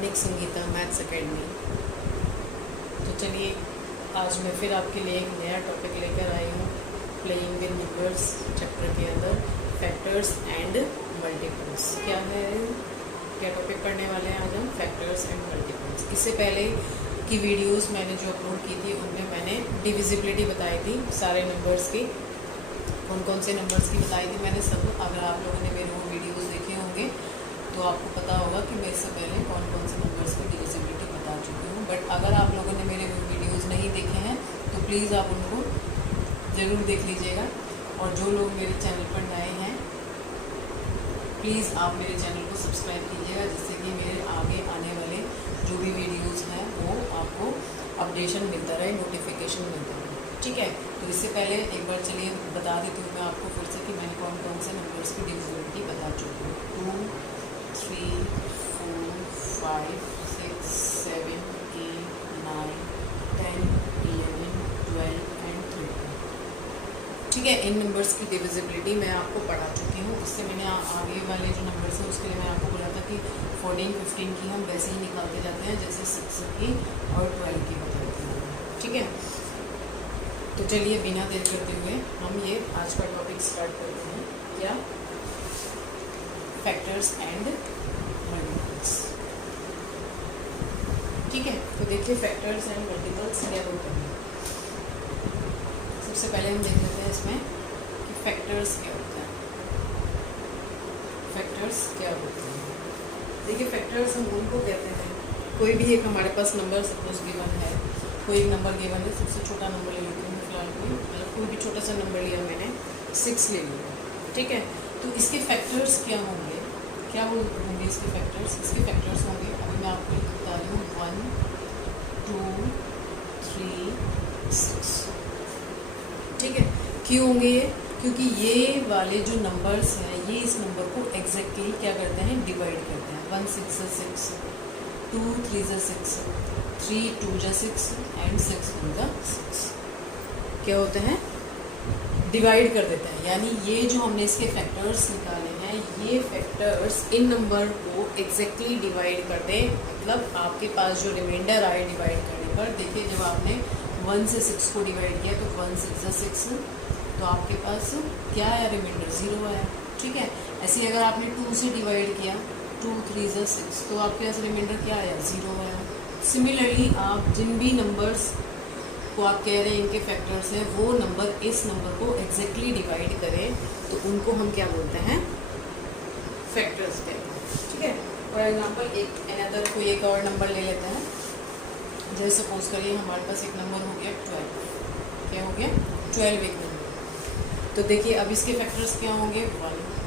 Morning Sangeeta maths academy. तो चलिए आज मैं फिर आपके लिए एक नया टॉपिक लेकर आई हूँ, प्लेइंग विद नंबर्स चैप्टर के अंदर फैक्टर्स एंड मल्टीपल्स। क्या है, क्या टॉपिक पढ़ने वाले हैं आज हम? Factors and multiples. इससे पहले की वीडियोस मैंने जो अपलोड की थी उनमें मैंने डिविजिबिलिटी बताई थी, सारे नंबर्स की, कौन कौन से नंबर्स की बताई थी मैंने सब। अगर आप लोगों ने मेरे वो वीडियोस देखे होंगे तो आपको पता होगा कि मैं इससे पहले कौन कौन से नंबर्स की डिविजिबिलिटी बता चुकी हूँ। बट अगर आप लोगों ने मेरे वो वीडियोस नहीं देखे हैं तो प्लीज़ आप उनको ज़रूर देख लीजिएगा। और जो लोग मेरे चैनल पर नए हैं प्लीज़ आप मेरे चैनल को सब्सक्राइब कीजिएगा, जिससे कि मेरे आगे आने वाले जो भी वीडियोज़ हैं वो आपको अपडेशन मिलता रहे, नोटिफिकेशन मिलता रहे। ठीक है, तो इससे पहले एक बार चलिए बता देती हूँ मैं आपको फिर से कि मैंने कौन कौन से नंबर्स की डिविजिबिलिटी बता चुकी हूँ। 2, 3, 4, 5, 6, 7, 8, 9, 10, 11, 12 एंड 13। ठीक है, इन नंबर्स की डिविजिबिलिटी मैं आपको पढ़ा चुकी हूँ। इससे मैंने आगे वाले जो नंबर्स हैं उसके लिए मैं आपको बोला था कि 14, 15 की हम वैसे ही निकालते जाते हैं जैसे 6 की और 12 की बताते हैं। ठीक है, तो चलिए बिना देर करते हुए हम ये आज का टॉपिक स्टार्ट करते हैं। क्या? Factors and multiples. ठीक है, तो देखिए फैक्टर्स एंड मल्टीपल्स क्या होते हैं। सबसे पहले हम देख लेते हैं इसमें कि फैक्टर्स क्या होते हैं। फैक्टर्स क्या होते हैं? देखिए फैक्टर्स हम उनको कहते हैं, कोई भी एक हमारे पास नंबर सपोज गिवन है, कोई एक नंबर गिवन है, सबसे छोटा नंबर ले लेते हैं फिलहाल, कोई भी छोटा सा नंबर लिया मैंने, 6 ले लिया। ठीक है, तो इसके फैक्टर्स क्या होंगे, क्या होंगे इसके फैक्टर्स? इसके फैक्टर्स होंगे, अभी मैं आपको बता रही हूँ, 1, 2, 3, 6। ठीक है, क्यों होंगे ये? क्योंकि ये वाले जो नंबर्स हैं ये इस नंबर को एग्जैक्टली क्या करते हैं, डिवाइड करते हैं। 1 6 6, 2 3 6, 3 2 6 एंड 6 1 6। क्या होते हैं? डिवाइड कर देते हैं। यानी ये जो हमने इसके फैक्टर्स निकाले हैं, ये फैक्टर्स इन नंबर को एग्जैक्टली डिवाइड कर दें। मतलब आपके पास जो रिमाइंडर आए डिवाइड करने पर, देखिए जब आपने 1 से 6 को डिवाइड किया तो 1 6 6, तो आपके पास क्या आया? रिमाइंडर 0 आया। ठीक है, ऐसे अगर आपने 2 से डिवाइड किया, 2 3 6, तो आपके पास रिमाइंडर क्या आया? 0 आया। सिमिलरली आप जिन भी नंबर्स को आप कह रहे हैं इनके फैक्टर्स हैं, वो नंबर इस नंबर को एग्जैक्टली डिवाइड करें तो उनको हम क्या बोलते हैं? फैक्टर्स कहते हैं। ठीक है, फॉर एग्जांपल कोई एक और नंबर ले लेते हैं। जैसे सपोज करिए हमारे पास एक नंबर हो गया 12। क्या हो गया? 12 एक नंबर। तो देखिए अब इसके फैक्टर्स क्या होंगे?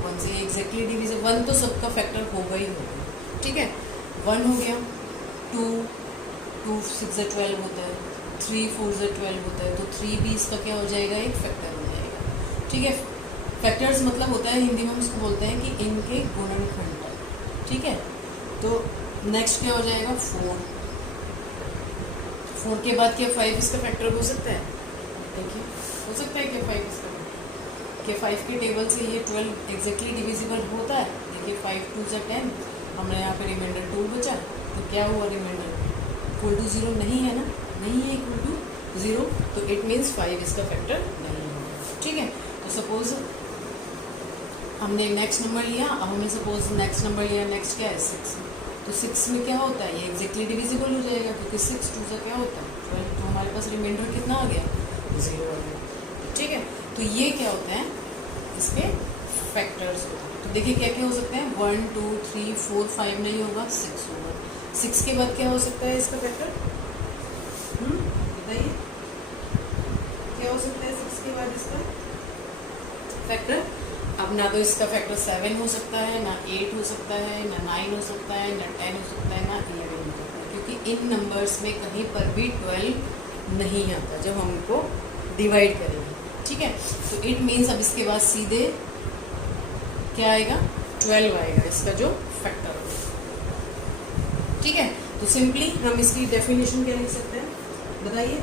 1 से एग्जैक्टली डिविजिबल, 1 तो सबका फैक्टर होगा ही होगा। ठीक है, 1 हो गया, 2 6 12 होता है, 3 4 12 होता है, तो 3 भी इसका क्या हो जाएगा? एक फैक्टर हो जाएगा। ठीक है, फैक्टर्स मतलब होता है, हिंदी में हम इसको बोलते हैं कि इनके गुणनखंड। ठीक है, तो नेक्स्ट क्या हो जाएगा? 4 के बाद क्या 5 इसका फैक्टर हो सकता है? देखिए हो सकता है क्या 5 इसका? क्या 5 के टेबल से ये 12 एग्जैक्टली डिविजिबल होता है? देखिए 5 2 10, हमने यहाँ पे रिमाइंडर 2 बचा, तो क्या हुआ? रिमाइंडर इक्वल टू 0 नहीं है ना, नहीं है इक्वल टू 0, तो इट मीन्स 5 इसका फैक्टर नहीं है। ठीक है, तो सपोज हमने नेक्स्ट नंबर लिया, अब हमने सपोज नेक्स्ट नंबर लिया, नेक्स्ट क्या है? 6। तो 6 में क्या होता है? ये एग्जैक्टली डिविजिबल हो जाएगा, क्योंकि 6 2 से क्या होता है? 12। तो हमारे पास रिमाइंडर कितना आ गया? 0 आ गया। ठीक है, तो ये क्या होता है? इसके फैक्टर्स होते हैं। तो देखिए क्या क्या हो सकते हैं? 1 2 3 4 5 नहीं होगा, 6 होगा। 6 के बाद क्या हो सकता है इसका फैक्टर? बताइए क्या हो सकता है 6 के बाद इसका फैक्टर? अब ना तो इसका फैक्टर 7 हो सकता है, ना 8 हो सकता है, ना 9 हो सकता है, ना 10 हो सकता है, ना 11 हो सकता है, क्योंकि इन नंबर्स में कहीं पर भी 12 नहीं आता जब हम इनको डिवाइड करेंगे। ठीक है, तो इट मीन्स अब इसके बाद सीधे क्या आएगा? 12 आएगा इसका जो फैक्टर होगा। ठीक है, तो सिंपली हम इसकी डेफिनेशन क्या लिख सकते हैं? बताइए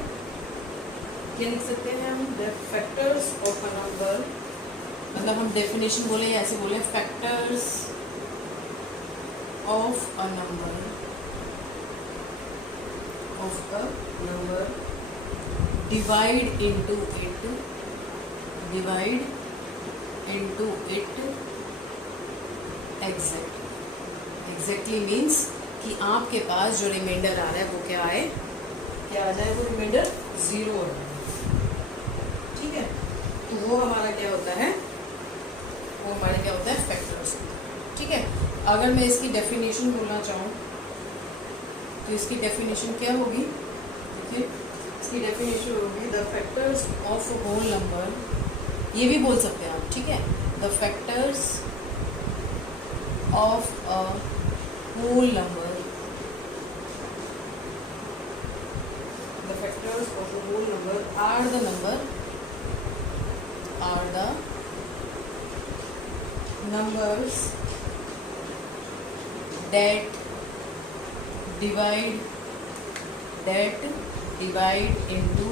क्या लिख सकते हैं हम? The factors of a number, मतलब हम डेफिनेशन बोले या ऐसे बोले, factors of a number of a number divide into it, divide into it exactly means कि आपके पास जो रिमाइंडर आ रहा है वो क्या आए, क्या आ जाए, वो रिमाइंडर 0 है। ठीक है, तो वो हमारा क्या होता है, वो हमारे क्या होता है फैक्टर्स। ठीक है, अगर मैं इसकी डेफिनेशन बोलना चाहूँ तो इसकी डेफिनेशन क्या होगी, देखिए इसकी डेफिनेशन होगी the factors of a whole number, ये भी बोल सकते हैं आप। ठीक है, the factors of a whole number, the factors of a whole number are the numbers that divide into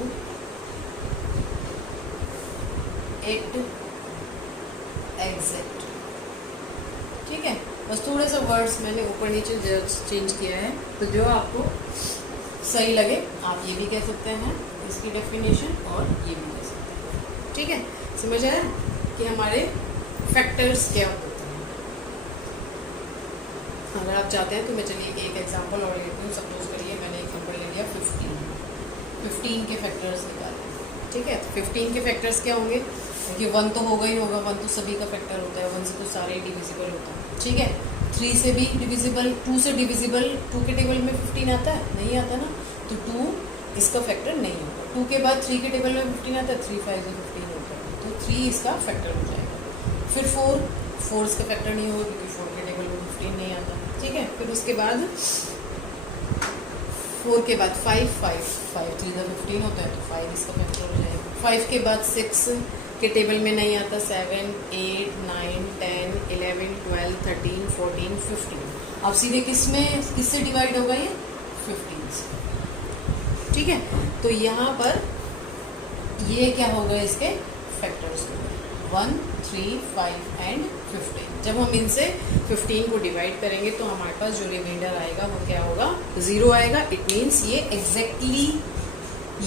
it exact। ठीक है, बस थोड़े से वर्ड्स मैंने ऊपर नीचे चेंज किया है, तो जो आपको सही लगे आप ये भी कह सकते हैं इसकी डेफिनेशन, और ये भी कह सकते हैं। ठीक है, समझ आया कि हमारे फैक्टर्स क्या होते हैं। अगर आप चाहते हैं तो मैं चलिए एक एग्जांपल और लेती हूँ। सपोज करिए मैंने एक नंबर ले लिया 15 के फैक्टर्स निकाले। ठीक है, तो 15 के फैक्टर्स क्या होंगे, क्योंकि 1 तो होगा ही होगा, 1 तो सभी का फैक्टर होता है, 1 से तो सारे डिविजिबल होता है। ठीक है, 3 से भी डिविजिबल, 2 से डिविजिबल 2 के टेबल में 15 आता है, नहीं आता ना, तो 2 इसका फैक्टर नहीं होगा। 2 के बाद 3 के टेबल में 15 आता है, 3 5 से 15 होता है, तो 3 इसका फैक्टर हो जाएगा। फिर 4 इसका फैक्टर नहीं होगा क्योंकि 4 के टेबल में 15 नहीं आता। ठीक है, फिर उसके बाद 4 के बाद 5 3 का 15 होता है, तो 5 इसका फैक्टर हो जाएगा। 5 के बाद 6 के टेबल में नहीं आता, 7 8 9 10 11 12 13 14 15। अब सीधे किससे डिवाइड होगा ये, 15 से। ठीक है, तो यहाँ पर ये क्या होगा, इसके फैक्टर्स होंगे 1 3 5 एंड 15। जब हम इनसे 15 को डिवाइड करेंगे तो हमारे पास जो रिमाइंडर आएगा वो क्या होगा, 0 आएगा। इट मीन्स ये एग्जैक्टली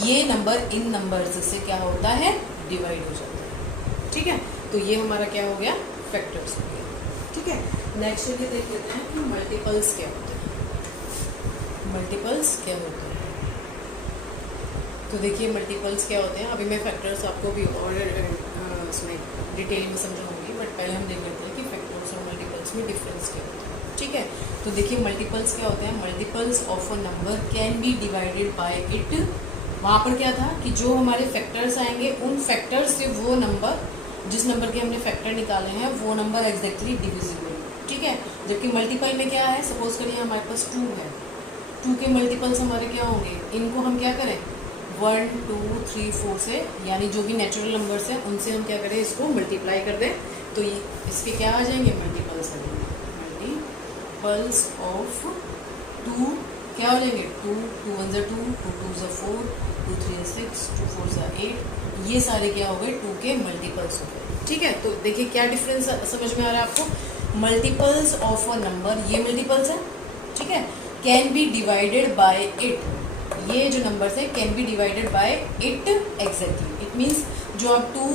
ये नंबर इन नंबर्स से क्या होता है, डिवाइड हो जाता है। ठीक है, तो ये हमारा क्या हो गया, फैक्टर्स हो गया। ठीक है, नेक्स्ट ये देख लेते हैं कि मल्टीपल्स क्या होते हैं। मल्टीपल्स क्या होते हैं, तो देखिए मल्टीपल्स क्या होते हैं। अभी मैं फैक्टर्स आपको भी और उसमें डिटेल में समझाऊंगी, बट पहले हम देख लेते हैं कि फैक्टर्स और मल्टीपल्स में डिफरेंस क्या होता है। ठीक है, तो देखिए मल्टीपल्स क्या होते हैं। Multiples of a number can be divided by it. वहाँ पर क्या था कि जो हमारे फैक्टर्स आएंगे उन फैक्टर्स से वो नंबर, जिस नंबर के हमने फैक्टर निकाले हैं वो नंबर एग्जैक्टली डिविजिबल। ठीक है, जबकि मल्टीपल में क्या है, सपोज करिए हमारे पास 2 है, 2 के मल्टीपल्स हमारे क्या होंगे, इनको हम क्या करें 1 2 3 4 से, यानी जो भी नेचुरल नंबर्स हैं उनसे हम क्या करें, इसको मल्टीप्लाई कर दें, तो ये इसके क्या आ जाएंगे, मल्टीपल्स आ जाएंगे। मल्टीपल्स ऑफ 2 क्या हो जाएंगे, 2 2 1 2 2 2 4 2 3 6 2 4 8, ये सारे क्या हो गए 2 के मल्टीपल्स हो गए। ठीक है, तो देखिए क्या डिफरेंस समझ में आ रहा है आपको। मल्टीपल्स ऑफ अ नंबर, ये मल्टीपल्स है। ठीक है, can be divided by it, ये जो नंबर्स है can be divided by it exactly. It means जो अब 2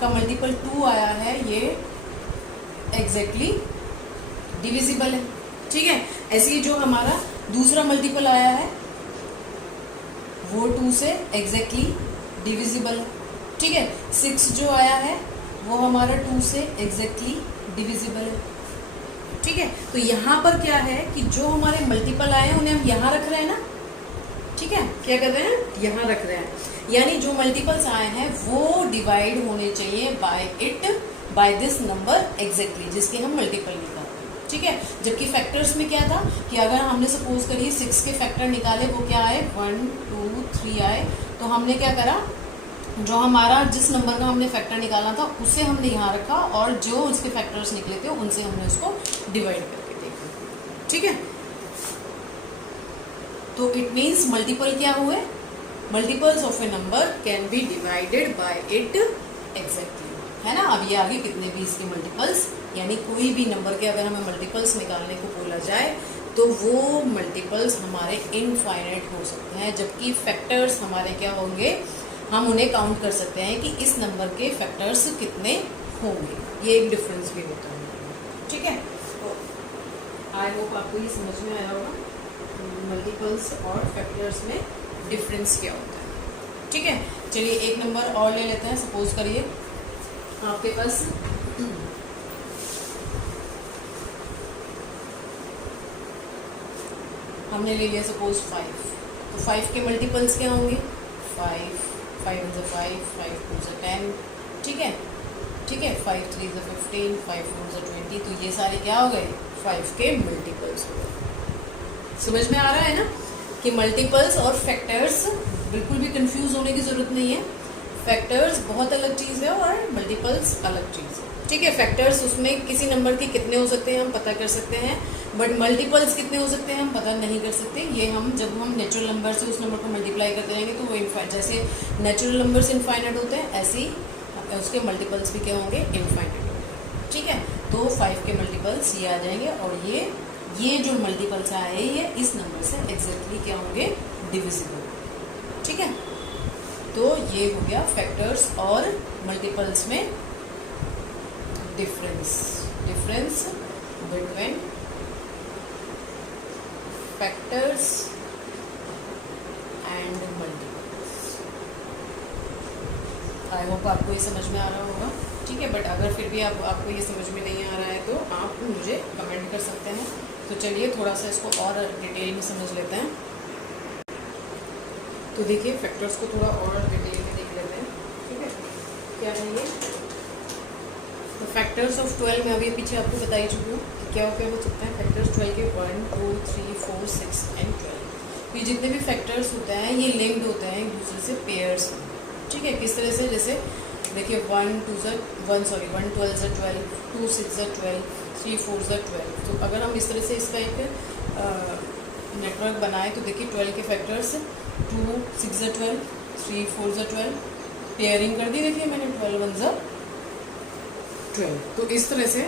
का मल्टीपल 2 आया है ये एग्जैक्टली डिविजिबल है। ठीक है, ऐसे ही जो हमारा दूसरा मल्टीपल आया है वो 2 से एग्जैक्टली डिविजिबल है। ठीक है, 6 जो आया है वो हमारा 2 से एग्जैक्टली डिविजिबल है। ठीक है, तो यहाँ पर क्या है कि जो हमारे मल्टीपल आए हैं उन्हें हम यहाँ रख रहे हैं ना। ठीक है, क्या कर रहे हैं, यहाँ रख रहे हैं, यानी जो मल्टीपल्स आए हैं वो डिवाइड होने चाहिए by it, by this number exactly, जिसके हम मल्टीपल निकालते हैं। ठीक है, जबकि फैक्टर्स में क्या था कि अगर हमने सपोज करिए 6 के फैक्टर निकाले, वो क्या आए 1 2 3 आए, तो हमने क्या करा, जो हमारा जिस नंबर का हमने फैक्टर निकाला था उसे हमने यहाँ रखा, और जो उसके फैक्टर्स निकले थे उनसे हमने उसको डिवाइड करके देखा। ठीक है, तो इट मीन्स मल्टीपल क्या हुए, multiples of A number can be divided by it exactly, है ना। अब ये आगे कितने भी इसके मल्टीपल्स, यानी कोई भी नंबर के अगर हमें मल्टीपल्स निकालने को बोला जाए तो वो मल्टीपल्स हमारे इनफाइनाइट हो सकते हैं, जबकि फैक्टर्स हमारे क्या होंगे, हम उन्हें काउंट कर सकते हैं कि इस नंबर के फैक्टर्स कितने होंगे। ये एक डिफरेंस भी होता है। ठीक है, तो आई होप आपको ये समझ में आया होगा मल्टीपल्स और फैक्टर्स में डिफरेंस क्या होता है। ठीक है, चलिए एक नंबर और ले लेते हैं। सपोज करिए आपके पास हमने ले लिया सपोज 5, तो 5 के मल्टीपल्स क्या होंगे, 5 5 1 5, 5 2 10। ठीक है, ठीक है, 5 3 15, 5 4 20। तो ये सारे क्या हो गए, 5 के मल्टीपल्स हो गए। समझ में आ रहा है ना कि मल्टीपल्स और फैक्टर्स, बिल्कुल भी कंफ्यूज होने की जरूरत नहीं है। फैक्टर्स बहुत अलग चीज़ है और मल्टीपल्स अलग चीज़ है। ठीक है, फैक्टर्स उसमें किसी नंबर के कितने हो सकते हैं हम पता कर सकते हैं, बट मल्टीपल्स कितने हो सकते हैं हम पता नहीं कर सकते। ये हम जब हम नेचुरल नंबर से उस नंबर को मल्टीप्लाई करते रहेंगे तो वो जैसे नेचुरल नंबर्स इनफाइनाइट होते हैं, ऐसे ही उसके मल्टीपल्स भी क्या होंगे, इनफाइनाइट होंगे। ठीक है, तो 5 के मल्टीपल्स ये आ जाएंगे और ये जो मल्टीपल्स आए ये इस नंबर से एग्जैक्टली क्या होंगे, डिविजिबल। ठीक है, तो ये हो गया फैक्टर्स और मल्टीपल्स में difference between factors and multiples. I hope आपको ये समझ में आ रहा होगा। ठीक है, बट अगर फिर भी आपको ये समझ में नहीं आ रहा है तो आप मुझे कमेंट कर सकते हैं। तो चलिए थोड़ा सा इसको और डिटेल में समझ लेते हैं। तो देखिए फैक्टर्स को थोड़ा और डिटेल में देख लेते हैं। ठीक है, क्या है ये, तो फैक्टर्स ऑफ 12 में अभी पीछे आपको बता ही चुकी हूँ कि क्या क्या हो सकता है। फैक्टर्स 12 के 1 2 3 4 6 एंड 12, ये जितने भी फैक्टर्स होते हैं ये लिंक्ड होते हैं एक दूसरे से पेयर्स में। ठीक है, किस तरह से, जैसे देखिए 1 12 12 2 6 12 3 4 12। तो अगर हम इस तरह से इसका एक नेटवर्क बनाए तो देखिए 12 के फैक्टर्स 2 6 12 3 4 12, पेयरिंग कर दी देखिए मैंने 12 1 12। तो इस तरह से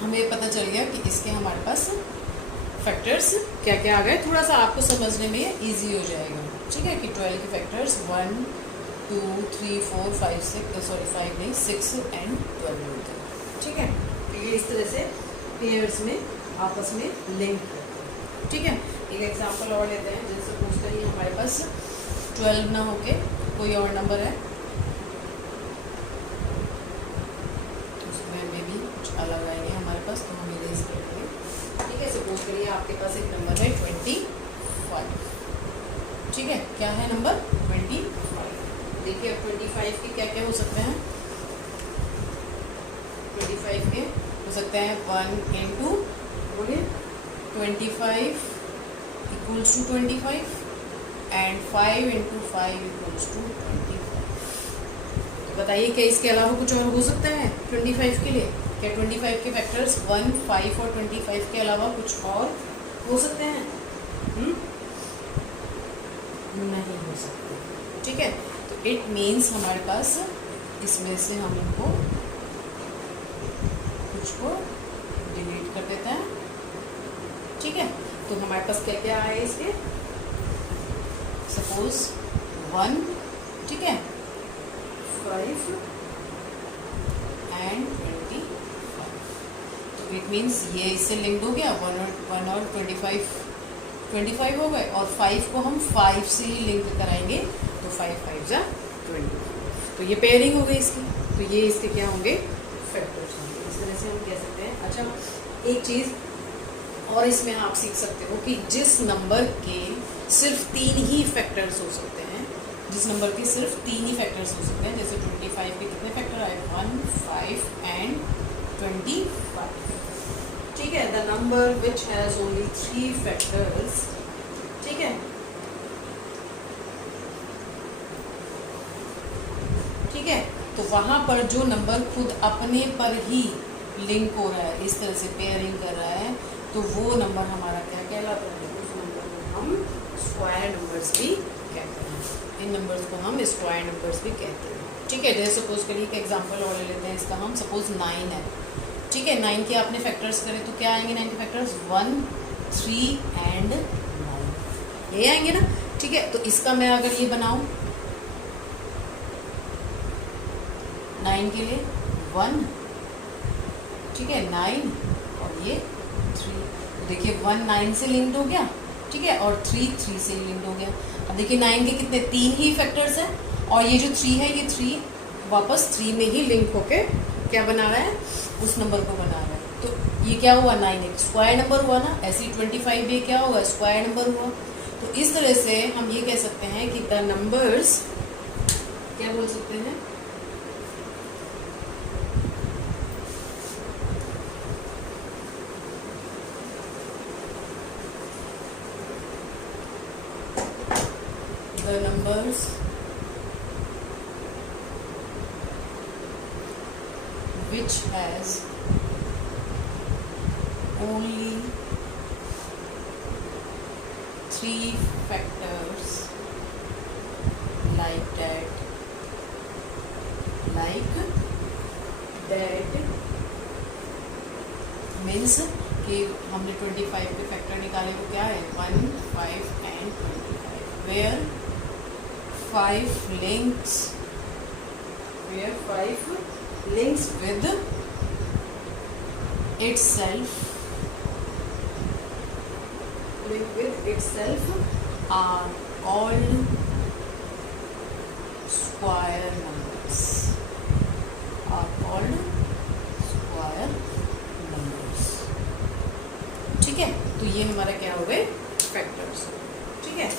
हमें पता चल गया कि इसके हमारे पास फैक्टर्स क्या क्या आ गए। थोड़ा सा आपको समझने में इजी हो जाएगा। ठीक है, कि 12 के फैक्टर्स 1 2 3 4 5 6 एंड 12 होते हैं। ठीक है, तो ये इस तरह से पेयर्स में आपस में लिंक करते हैं। ठीक है, एक एग्जांपल और लेते हैं। जैसे सपोज करिए हमारे पास 12 ना होके कोई और नंबर है, उसमें में भी कुछ अलग आएंगे हमारे पास, तो हम इरेज कर देंगे। ठीक है, सपोज करिए आपके पास एक नंबर है 25। ठीक है, क्या है नंबर 25। देखिए अब 25 के क्या क्या हो सकते हैं। 25 के हो सकते हैं 1 into बोलिए 25 equals to 25 and 5 into 5 equals to 25। तो बताइए क्या इसके अलावा कुछ और हो सकता है 25 के लिए? क्या 25 के फैक्टर्स 1 5 और 25 के अलावा कुछ और हो सकते हैं? नहीं हो सकते। ठीक है, तो इट मीन्स हमारे पास इसमें से हम इनको कुछ को डिलीट कर देते हैं। ठीक है, तो हमारे पास क्या क्या आए इसके, सपोज 1, ठीक है, 5 एंड 25। तो इट मीन्स ये इससे लिंक्ड हो गया। 1 और 25 हो गए, और 5 को हम 5 से ही लिंक कराएंगे तो 5 5 जा 25। तो ये पेयरिंग हो गई इसकी। तो ये इसके क्या होंगे, फैक्टर्स होंगे। इस तरह से हम कह सकते हैं। अच्छा, एक चीज़ और इसमें आप सीख सकते हो कि जिस नंबर के सिर्फ 3 ही फैक्टर्स हो सकते हैं, जिस नंबर के सिर्फ 3 ही फैक्टर्स हो सकते हैं, जैसे 25 के कितने फैक्टर आए, 1 5 एंड 25। ठीक है, the number which has only 3 factors. ठीक है, ठीक है, तो वहां पर जो नंबर खुद अपने पर ही लिंक हो रहा है, इस तरह से पेयरिंग कर रहा है, तो वो नंबर हमारा क्या कहलाता है, उस नंबर को हम स्क्वायर नंबर्स भी कहते हैं। इन नंबर्स को हम स्क्वायर नंबर्स भी कहते हैं। ठीक है, जैसे सपोज करिए कि एग्जांपल और ले लेते हैं इसका हम। सपोज 9 है। ठीक है, 9 के आपने फैक्टर्स करें तो क्या आएंगे 9 के फैक्टर्स, 1 3 and 9, ये आएंगे ना। ठीक है, तो इसका मैं अगर ये बनाऊं 9 के लिए 1, ठीक है, 9 और ये 3, तो देखिए 1 9 से लिंक्ड हो गया, ठीक है, और 3 3 से लिंक्ड हो गया। अब देखिए 9 के कितने 3 ही फैक्टर्स हैं, और ये जो 3 है ये 3 वापस 3 में ही लिंक होके क्या बना रहा है, उस नंबर को बना रहा है। तो ये क्या हुआ 9 एक स्क्वायर नंबर हुआ ना, ऐसे ही 25 ये क्या होगा स्क्वायर नंबर हुआ। तो इस तरह से हम ये कह सकते हैं कि द नंबर्स क्या बोल सकते हैं, the numbers which has only 3 factors like that means कि हमने 25 के फैक्टर निकाले, वो क्या है 1 5 and 25 where 5 links with itself are called square numbers, ठीक है। तो ये हमारा क्या हो गए फैक्टर्स, ठीक है।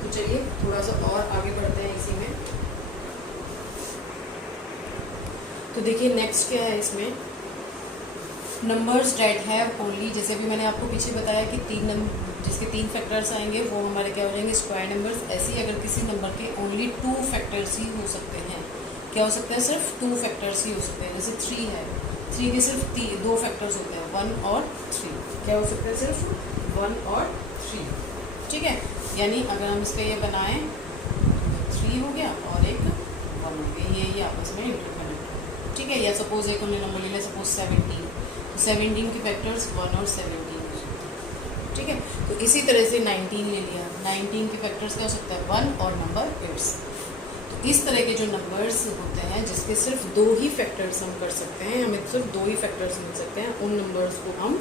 तो चलिए थोड़ा सा और आगे बढ़ते हैं इसी में। तो देखिए नेक्स्ट क्या है इसमें, नंबर्स डेट हैव ओनली, जैसे भी मैंने आपको पीछे बताया कि जिसके 3 फैक्टर्स आएंगे वो हमारे क्या हो जाएंगे स्क्वायर नंबर्स। ऐसे ही अगर किसी नंबर के ओनली 2 फैक्टर्स ही हो सकते हैं, क्या हो सकता है सिर्फ 2 फैक्टर्स ही हो सकते हैं। जैसे 3 है, 3 के सिर्फ 2 फैक्टर्स होते हैं 1 और 3, क्या हो सकता है सिर्फ 1 और 3, ठीक है। यानी अगर हम इसका ये बनाएं 3 हो गया और एक 1 हो गया, ये आपस में इंटरकनेक्ट हो, ठीक है। या सपोज एक हमने नंबर ले लिया सपोज 17 के फैक्टर्स 1 और 17 हो सकते हैं, ठीक है। तो इसी तरह से 19 ले लिया, 19 के फैक्टर्स क्या हो सकता है 1 और नंबर 8। तो इस तरह के जो नंबर्स होते हैं जिसके सिर्फ 2 ही फैक्टर्स हम कर सकते हैं, हमें सिर्फ 2 ही फैक्टर्स मिल सकते हैं, उन नंबर्स को हम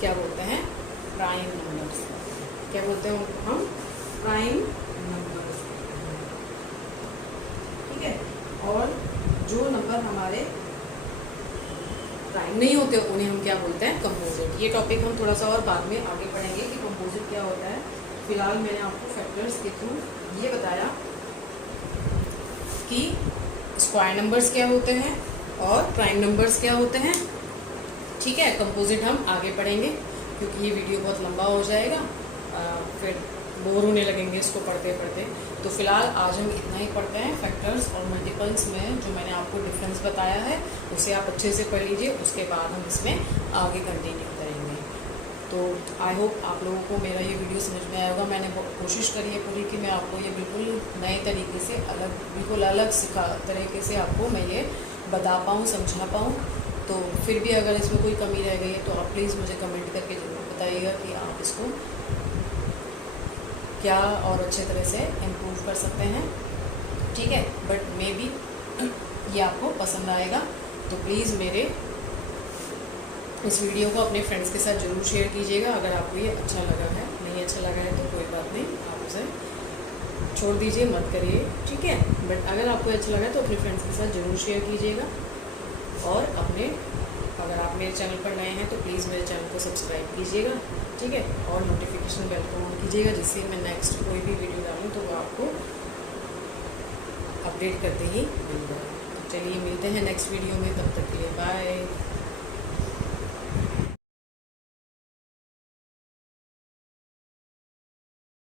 क्या बोलते हैं प्राइम नंबर्स। क्या बोलते हैं उनको हम प्राइम नंबर्स, ठीक है। और जो नंबर हमारे प्राइम नहीं होते उन्हें हम क्या बोलते हैं कंपोजिट। ये टॉपिक हम थोड़ा सा और बाद में आगे पढ़ेंगे कि कंपोजिट क्या होता है। फिलहाल मैंने आपको फैक्टर्स के थ्रू ये बताया कि स्क्वायर नंबर्स क्या होते हैं और प्राइम नंबर्स क्या होते हैं, ठीक है। कंपोजिट हम आगे पढ़ेंगे क्योंकि ये वीडियो बहुत लंबा हो जाएगा, फिर बोर होने लगेंगे इसको पढ़ते पढ़ते। तो फिलहाल आज हम इतना ही पढ़ते हैं। फैक्टर्स और मल्टीपल्स में जो मैंने आपको डिफरेंस बताया है उसे आप अच्छे से पढ़ लीजिए, उसके बाद हम इसमें आगे कंटिन्यू करेंगे। तो आई होप आप लोगों को मेरा ये वीडियो समझ में आएगा। मैंने कोशिश करी है पूरी कि मैं आपको ये बिल्कुल नए तरीके से बिल्कुल अलग तरीके से आपको मैं ये बता पाऊँ, समझा पाऊँ। तो फिर भी अगर इसमें कोई कमी रह गई है तो आप प्लीज़ मुझे कमेंट करके ज़रूर बताइएगा कि आप इसको क्या और अच्छे तरह से इम्प्रूव कर सकते हैं, ठीक है। बट मे बी ये आपको पसंद आएगा, तो प्लीज़ मेरे इस वीडियो को अपने फ्रेंड्स के साथ ज़रूर शेयर कीजिएगा। अगर आपको ये अच्छा लगा है, नहीं अच्छा लगा है तो कोई बात नहीं, आप उसे छोड़ दीजिए, मत करिए, ठीक है। बट अगर आपको अच्छा लगा तो अपने फ्रेंड्स के साथ ज़रूर शेयर कीजिएगा। और अगर आप मेरे चैनल पर नए हैं तो प्लीज़ मेरे चैनल को सब्सक्राइब कीजिएगा, ठीक है। और नोटिफिकेशन बेल को ऑन कीजिएगा जिससे मैं नेक्स्ट कोई भी वीडियो डालूँ तो वो आपको अपडेट करते ही मिल जाए। तो चलिए मिलते हैं नेक्स्ट वीडियो में, तब तक के लिए बाय।